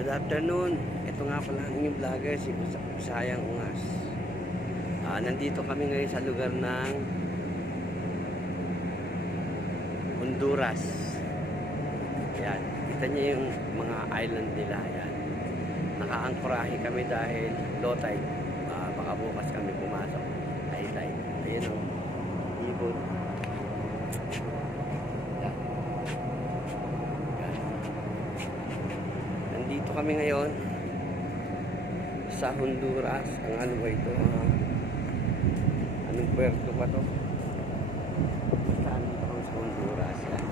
Good afternoon. Ito nga pala ang inyong vlogger, si Sayang Ungas. Nandito kami ngayon sa lugar ng Honduras. Ayan. Kita niyo yung mga island nila. Ayan. Nakaangkorahe kami dahil low tide. Baka bukas kami pumasok. High tide. Ayan o. Ibon. Nandito kami ngayon sa Honduras. Ang ano ba ito? Anong puerto ba to? Saan ito ang sa Honduras? Yan.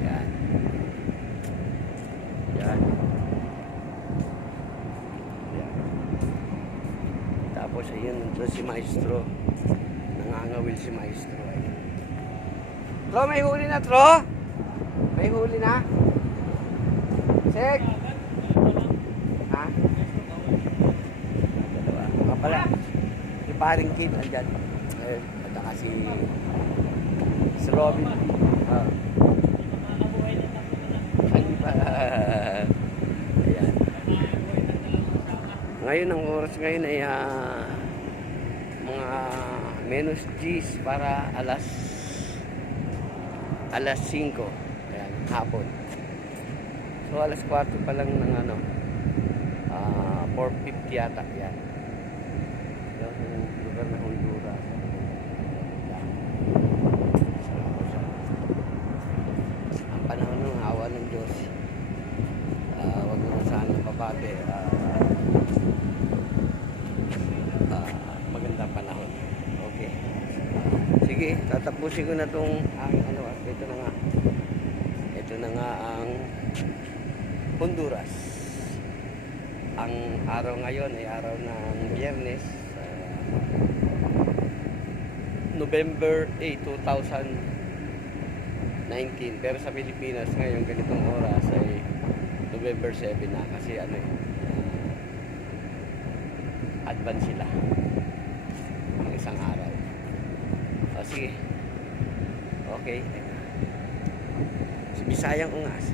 Yan. Yan. Yan. Tapos ayun, nandun si Maestro. Nangangawil si Maestro. Ayun. Tro, may huli na, Tro? May huli na? Sek! Ha? Dalawa. Mga pala. Si paring Kim, andyan. Ayun. At saka si Robin. Ano pa? Ayan. Ngayon, ang oras ngayon ay mga menos G's para alas 5. Ayan, hapon. So alas 4 pa lang ng 4:50 yata. Yan. Yung lugar na Honduras. Ang panahon ng awa ng Diyos. Wag naman sana papate. Magandang panahon. Okay. Sige, tatapusin ko na tong ito na nga. Ito na nga ang Honduras. Ang araw ngayon ay araw ng Biyernes, November 8, 2019. Pero sa Pilipinas ngayon ganitong oras ay November 7 na kasi advance sila ng isang araw. Sige. Okay. Si Bisayang Ungas.